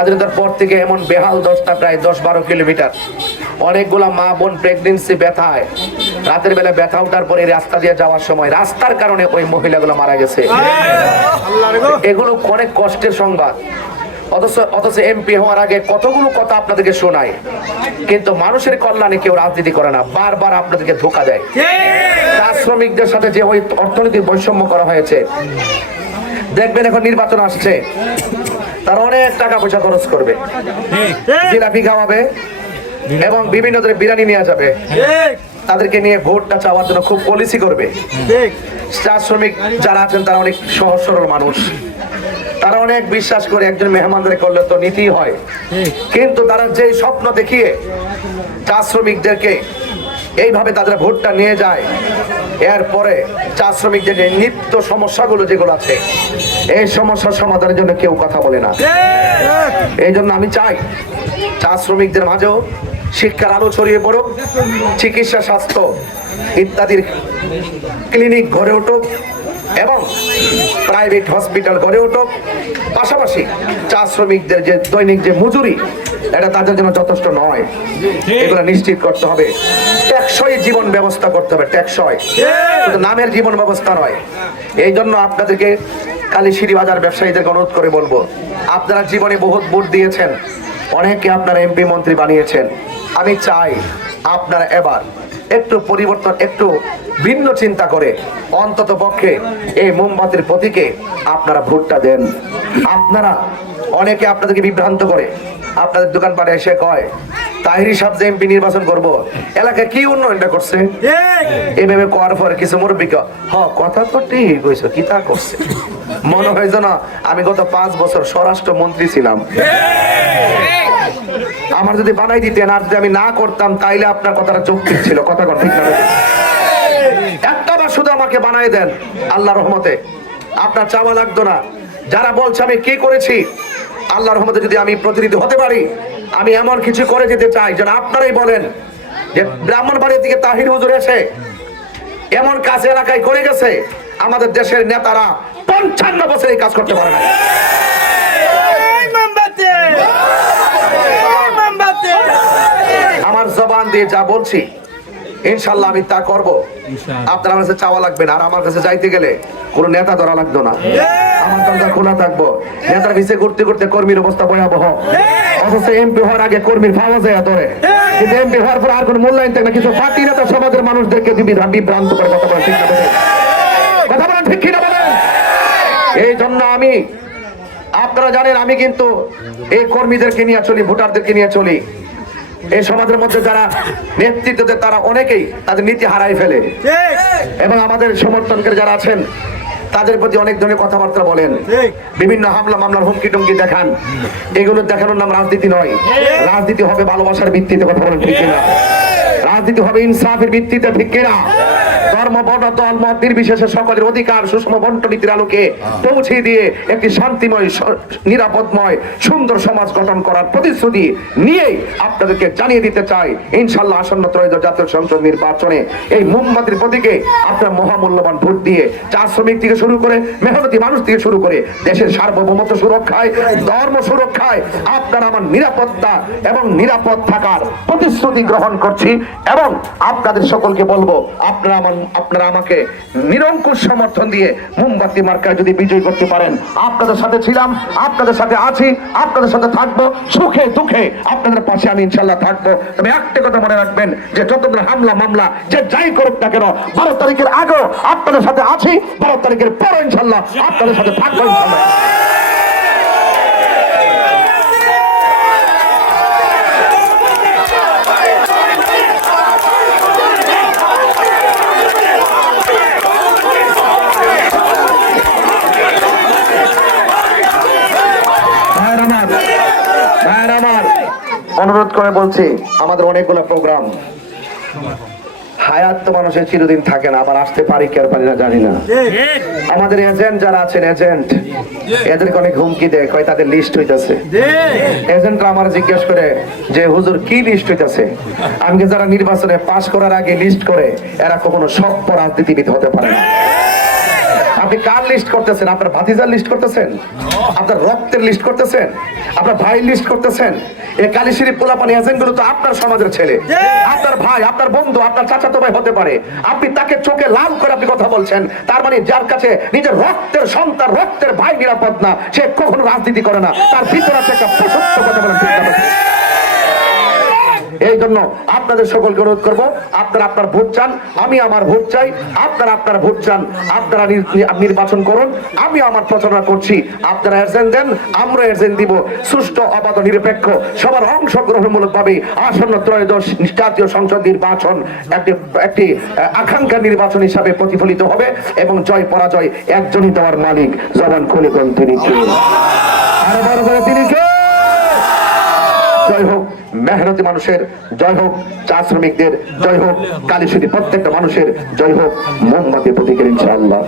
স্বাধীনতার পর থেকে এমন বেহাল দশটা প্রায় 10-12 কিলোমিটার, অনেকগুলা মা বোন প্রেগনেন্সি ব্যথায় রাতের বেলা ব্যথা ওঠার পরে রাস্তা দিয়ে যাওয়ার সময় রাস্তার কারণে ওই মহিলাগুলো মারা গেছে। এগুলো অনেক কষ্টের সংবাদ। অথচ এমপি হওয়ার আগে কতগুলো কথা আপনাদেরকে শোনায়, কিন্তু মানুষের কল্যাণে কেউ রাজনীতি করে না, বারবার আপনাদেরকে ধোঁকা দেয়। চা শ্রমিকদের সাথে যে ওই অর্থনৈতিক বৈষম্য করা হয়েছে, দেখবেন এখন নির্বাচন আসছে, তারা অনেক টাকা পয়সা খরচ করবে, জিলাপি খাওয়াবে এবং বিভিন্ন ধরনের বিরিয়ানি নিয়ে যাবে, তাদেরকে নিয়ে ভোটটা চাওয়ার জন্য খুব পলিসি করবে। চা শ্রমিক যারা আছেন তারা অনেক সহজ সরল মানুষ, তারা অনেক বিশ্বাস করে একজন মেহমানদের করলে তো নীতি হয়, কিন্তু তারা যে স্বপ্ন দেখিয়ে চা শ্রমিকদেরকে এইভাবে তাদের ভোটটা নিয়ে যায়, এরপরে চা শ্রমিকদের যে নিত্য সমস্যাগুলো যেগুলো আছে, এই সমস্যার সমাধানের জন্য কেউ কথা বলে না। এই জন্য আমি চাই চা শ্রমিকদের মাঝেও শিক্ষার আলো ছড়িয়ে পড়ুক, চিকিৎসা, স্বাস্থ্য ইত্যাদির ক্লিনিক গড়ে উঠুক এবং প্রাইভেট হসপিটাল গড়ে উঠুক। পাশাপাশি চা শ্রমিকদের যে দৈনিক যে মজুরি, এটা তাদের জন্য যথেষ্ট নয়, এগুলো নিশ্চিত করতে হবে। টেকসই জীবন ব্যবস্থা করতে হবে, টেকসই, শুধু নামের জীবন ব্যবস্থা নয়। এই জন্য আপনাদেরকে কালীশিরি বাজার ব্যবসায়ীদেরকে অনুরোধ করে বলবো, আপনারা জীবনে বহুত ভোট দিয়েছেন, অনেকে আপনারা এমপি মন্ত্রী বানিয়েছেন, আমি চাই আপনারা এবার একটু পরিবর্তন, একটু ভিন্ন চিন্তা করে অন্তত পক্ষে এই মোমবাতির প্রতীকে আপনারা ভোটটা দেন। আপনারা অনেকে আপনাদেরকে বিভ্রান্ত করে আপনাদের দোকানপাটে এসে কয় তাহিরি সাহেব যে এমপি নির্বাচন করব, এলাকায় কি উন্নয়নটা করছে, এভাবে করার পরে কিছু মুরব্বীকে কথা তো ঠিক হয়েছে, কি তা করছে, মনে হয় না আমি গত 5 বছর স্বরাষ্ট্র মন্ত্রী ছিলাম, আমার যদি বানাই দিতেন আর যদি আমি না করতাম তাইলে আপনার কথাটা যৌক্তিক ছিল। কথা ঠিক না? একটা বার শুধু আমাকে বানাই দেন, আল্লাহর রহমতে আপনার চাওয়া লাগতো না। যারা বলছে আমি কি করেছি, আল্লাহর রহমতে যদি আমি প্রতিনিধি হতে পারি, আমি এমন কিছু করে যেতে চাই যেন আপনারাই বলেন যে ব্রাহ্মণবাড়ির দিকে তাহির হুজুর এসে এমন কাজ এলাকায় করে গেছে, আমাদের দেশের নেতারা 55 বছর এই কাজ করতে পারে না। আমার জবান দিয়ে যা বলছি ইনশাল্লাহ আমি তা করব। আপনার কাছে চাওয়া লাগবে না, আর আমার কাছে যাইতে গেলে কোন নেতা ধরা লাগতো না, আমার দরজা খোলা থাকবো। নেতার পিছিয়ে ঘুরতে ঘুরতে কর্মীর অবস্থা ভয়াবহ, অথচ এমপি হওয়ার আগে কর্মীর ভাবা যায় ধরে, কিন্তু এমপি হওয়ার পর আর কোন মূল্যায়ন থাকে না। কিছু ফাঁকি নেতা সমাজের মানুষদেরকে বিভ্রান্ত করে কথা বলেন, ঠিক না? কথা বলেন ঠিক কিনা বলেন? এই জন্য আমি, আপনারা জানেন আমি কিন্তু এই কর্মীদেরকে নিয়ে চলি, ভোটারদেরকে নিয়ে চলি। এই সমাজের মধ্যে যারা নেতৃত্ব দেয় তারা অনেকেই তাদের নীতি হারাই ফেলে এবং আমাদের সমর্থনকারী যারা আছেন তাদের প্রতি অনেক ধরনের কথাবার্তা বলেন, বিভিন্ন হামলা মামলার হুমকি টুমকি দেখান। এগুলো দেখানোর নাম রাজনীতি নয়। রাজনীতি হবে ভালোবাসার ভিত্তিতে, কথা বলেন ঠিক কিনা? রাজনীতি হবে ইনসাফের ভিত্তিতে, ঠিক কিনা? ধর্ম, বর্ণ, দল, মত নির্বিশেষে সকলের অধিকার সুষম বন্টনীতির আলোকে পৌঁছে দিয়ে একটি শান্তিময়, নিরাপদময়, সুন্দর সমাজ গঠন করার প্রতিশ্রুতি নিয়েই আপনাদেরকে জানিয়ে দিতে চাই, ইনশাল্লাহ আসন্ন ত্রয়োদশ জাতীয় সংসদ নির্বাচনে এই মোমবাতির প্রতীকে আপনার মহামূল্যবান ভোট দিয়ে চা শ্রমিক থেকে শুরু করে মেহনতি মানুষ থেকে শুরু করে দেশের সার্বভৌমত্ব সুরক্ষায়, ধর্ম সুরক্ষায় আপনারা আমার নিরাপত্তা এবং নিরাপদ থাকার প্রতিশ্রুতি গ্রহণ করছি এবং আপনাদের সকলকে বলবো আপনারা আমাকে নিরঙ্কুশ সমর্থন দিয়ে মোমবাতি মার্কায় যদি বিজয় করতে পারেন, আপনাদের সাথে ছিলাম, আপনাদের সাথে আছি, আপনাদের সাথে থাকবো, সুখে দুঃখে আপনাদের পাশে আমি ইনশাল্লাহ থাকবো। তবে একটা কথা মনে রাখবেন যে যতগুলো হামলা মামলা যে যাই করুক না কেন, 12 তারিখের আগেও আপনাদের সাথে আছি, 12 তারিখের পরে ইনশাল্লাহ আপনাদের সাথে থাকবো ইনশাল্লাহ। অনুরোধ করে বলছি, আমাদের অনেকগুলো প্রোগ্রাম, হায়াত তো মানুষের চিরদিন থাকে না, আবার আসতে পারি কি আর পারি না জানি না। আমাদের এজেন্ট যারা আছেন, এজেন্ট এদেরকে অনেক হুমকি দেয়, কয় তাদের লিস্ট হইতেছে। এজেন্টরা আমার জিজ্ঞেস করে যে হুজুর কি লিস্ট হইতেছে? আমি যারা নির্বাচনে পাশ করার আগে লিস্ট করে, এরা কখনো সভ্য রাজনীতিবিদ হতে পারে না। আপনি কার লিস্ট করতেছেন? আপনার ভাতিজার লিস্ট করতেছেন, আপনার রক্তের লিস্ট করতেছেন, আপনার ভাই লিস্ট করতেছেন। এই কালীশরীফ পোলাপানি এজেন্টগুলো তো আপনার সমাজের ছেলে, আপনার ভাই, আপনার বন্ধু, আপনার চাচাতো ভাই হতে পারে। আপনি তাকে চোখে লাল করে আপনি কথা বলছেন, তার মানে যার কাছে নিজের রক্তের সন্তান, রক্তের ভাই নিরাপদ না, সে কখনো রাজনীতি করে না। তার ভিতরে আছে একটা প্রশস্ত কথা বলেন। এই জন্য আপনাদের সকলকে অনুরোধ করবো, আপনারা আপনার ভোট চান, আমি আমার ভোট চাই, আপনারা আপনার ভোট চান, আপনারা নির্বাচন করুন। আমি আমার প্রচারণা করছি, আপনারা এজেন্ট দেন, আমরা এজেন্ট দিব। সুষ্ঠু, অবাধ, নিরপেক্ষ, সবার অংশগ্রহণমূলক ভাবে আসন্ন ত্রয়োদশ জাতীয় সংসদ নির্বাচন একটি আকাঙ্ক্ষা নির্বাচন হিসাবে প্রতিফলিত হবে এবং জয় পরাজয় একজনই দেওয়ার মালিক। জবান খুলে বলেন তিনি কে? আরো বড় করে তিনি কে? জয় হোক মেহনতি মানুষের, জয় হোক চা শ্রমিকদের, জয় হোক কালীশরীফ প্রত্যেকটা মানুষের, জয় হোক মোমবাতি প্রতীকের ইনশাআল্লাহ।